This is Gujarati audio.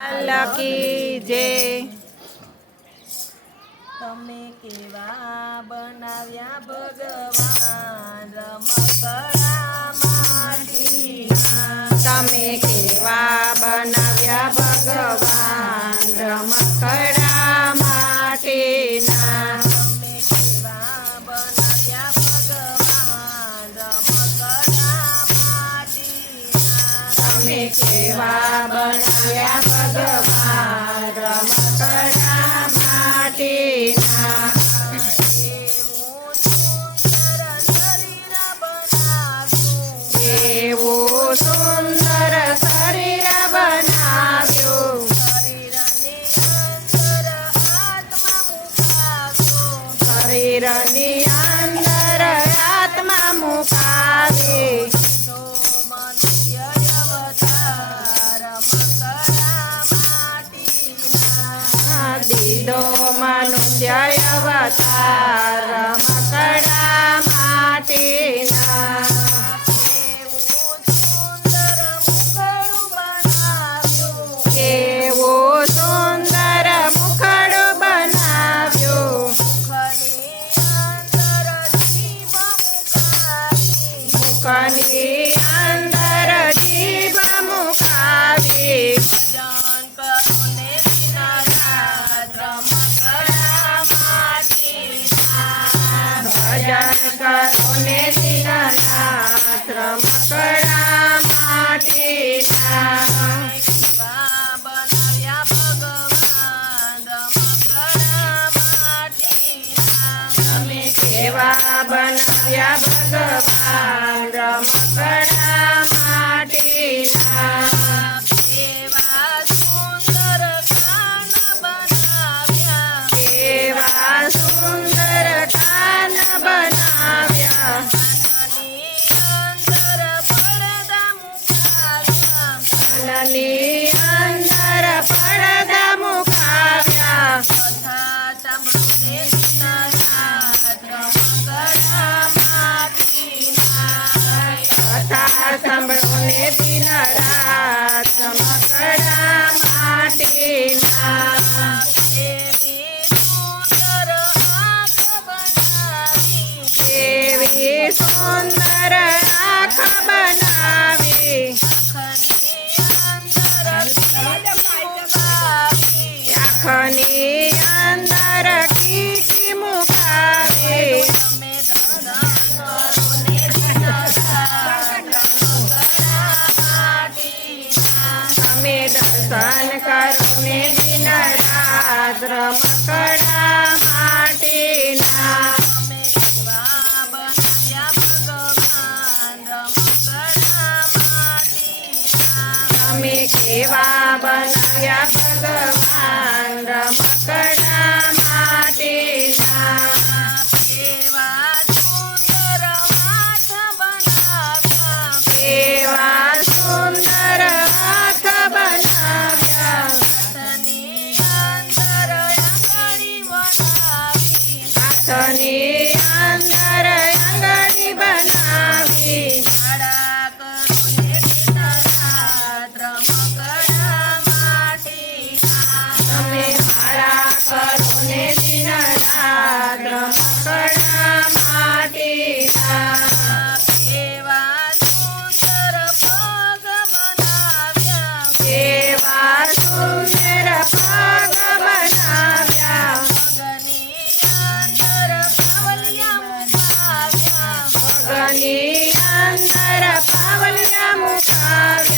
લકી જે તમે કેવા બનાવ્યા ભગવાન રમકડા માટીના તમે કેવા બનાવ્યા ભગવાન રમકડા માટીના તમે કેવા બનાવ્યા ભગવાન રમકડા માટીના તમે કેવા બનાવ્યા ભગવાન રમકડા માટીના એવું સુંદર શરીર બનાવ્યું શરીરની અંદર આત્મા મુકાવી તો મનુષ્ય અવતાર રમકડા માટીના દીદો મનુષ્ય અવતાર રમકડા માટીના કેવું સુંદર મુખડું બનાવ્યું મુખની અંદર જીભ મુકાવી ભજન કરો ને દિનરાત રમકડા માટીના ભજન કરો ને દીનનાથ રમકડા માટીના કેવા બનાવ્યા ભગવાન રમકડા માટીના કેવા બનાવ્યા કેવા સુંદર કાન બનાવ્યા કેવા સુંદર કાન બનાવ્યા કાનની અંદર પડદા મુકાવ્યા કથા સાંભળો ને દિનરાત રમકડા માટીના કેવી સુંદર આંખ બનાવી આંખની અંદર કીકી મુકાવી તમે દર્શન કરો ને દિનરાત રમકડા માટીના તમે કેવા બનાવ્યા ભગવાન રમકડા માટીના કેવા સુંદર હાથ બનાવ્યા હાથની અંદર આંગળી બનાવી તમે મારા કરો ને દિનરાત રમકડા માટીના કેવા સુંદર પગ બનાવ્યા પગની અંદર પાવલિયા મુકાવ્યા